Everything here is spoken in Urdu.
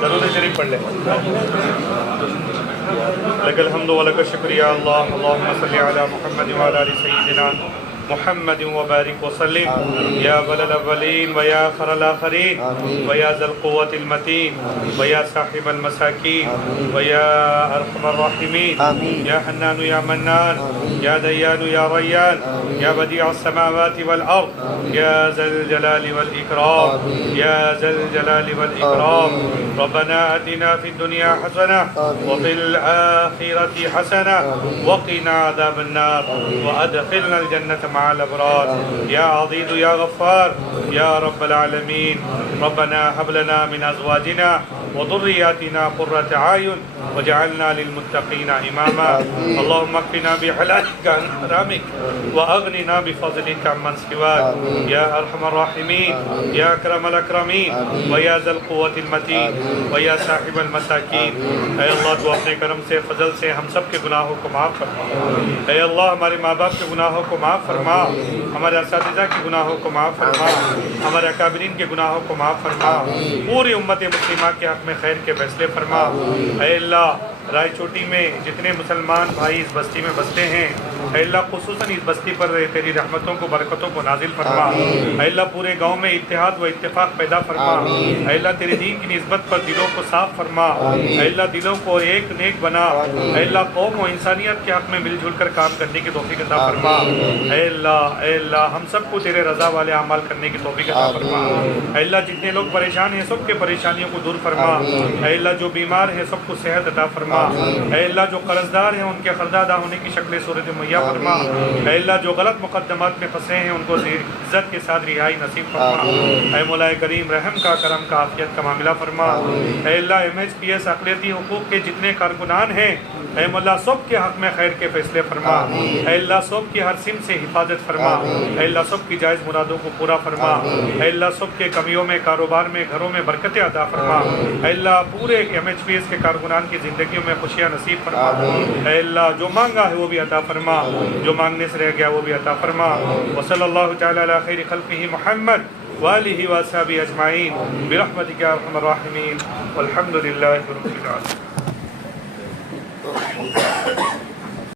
درود شریف پڑھ لیں. لک الحمد ولک الشکر یا اللہ. اللہم صلی علی محمد وعلی آل سیدنا محمد وبارک وسلم. یا اول الاولین ویا آخر الاخرین ویا ذا القوة المتین ویا صاحب المساکین ویا ارحم الراحمین. یا حنان یا منان یا دیان یا ریان یا بدیع السماوات والارض یا ذا الجلال والاکرام یا ذا الجلال والاکرام. ربنا آتنا فی الدنیا حسنہ وفی الآخرة حسنہ وقنا عذاب النار وادخلنا الجنة مع الابرار. یا عزیز یا غفار یا رب العالمین. ربنا هب لنا من ازواجنا وذرياتنا قرة اعين وجعلنا للمتقين اماما. اللهم اكفنا بحلالك عن حرامك واغننا بفضلك عمن سواك يا ارحم الراحمين يا اكرم الاكرمين ويا ذا القوة المتين ويا صاحب المساكين. اے اللہ تو اپنے کرم سے فضل سے ہم سب کے گناہوں کو معاف فرما. اے اللہ ہمارے ماں باپ کے گناہوں کو معاف فرما. ہمارے اساتذہ کے گناہوں کو معاف فرما. ہمارے اکابرین کے گناہوں کو معاف فرما. پوری امت مسلمہ کے حق میں خیر کے فیصلے فرما. اے اللہ رائے چوٹی میں جتنے مسلمان بھائی اس بستی میں بستے ہیں اے اللہ خصوصاً اس بستی پر تیری رحمتوں کو برکتوں کو نازل فرما. اے اللہ پورے گاؤں میں اتحاد و اتفاق پیدا فرما. اے اللہ تیرے دین کی نسبت پر دلوں کو صاف فرما. اے اللہ دلوں کو ایک نیک بنا. اے اللہ قوم و انسانیت کے حق میں مل جل کر کام کرنے کی توفیق عطا فرما. اے اللہ ہم سب کو تیرے رضا والے اعمال کرنے کی توفیق عطا فرما. اے اللہ جتنے لوگ پریشان ہیں سب کے پریشانیوں کو دور فرما. اے اللہ جو بیمار ہیں سب کو صحت عطا فرما. اے اللہ جو قرضدار ہیں ان کے قرض ادا ہونے کی شکل صورت مہیا فرما. اے اللہ جو غلط مقدمات میں پھنسے ہیں ان کو عزت کے ساتھ رہائی نصیب فرما. اے مولا کریم رحم کا کرم کا عافیت کا معاملہ فرما. اے اللہ MHPS اقلیتی حقوق کے جتنے کارکنان ہیں اے مولا سب کے حق میں خیر کے فیصلے فرما. اے اللہ سب کی ہر سم سے حفاظت فرما. اے اللہ سب کی جائز مرادوں کو پورا فرما. اے اللہ سب کے کمیوں میں کاروبار میں گھروں میں برکتیں عطا فرما. اے اللہ پورے MHPS کے کارکنان کی زندگیوں میں خوشیاں نصیب فرما. اے اللہ جو مانگا ہے وہ بھی عطا فرما. جو مانگنے سے رہ گیا وہ بھی عطا فرما. وصلی اللہ تعالی علی خیر خلقہ محمد وآلہ وصحبہ اجمعین برحمتک یا ارحم الراحمین والحمد للہ رب العالمین.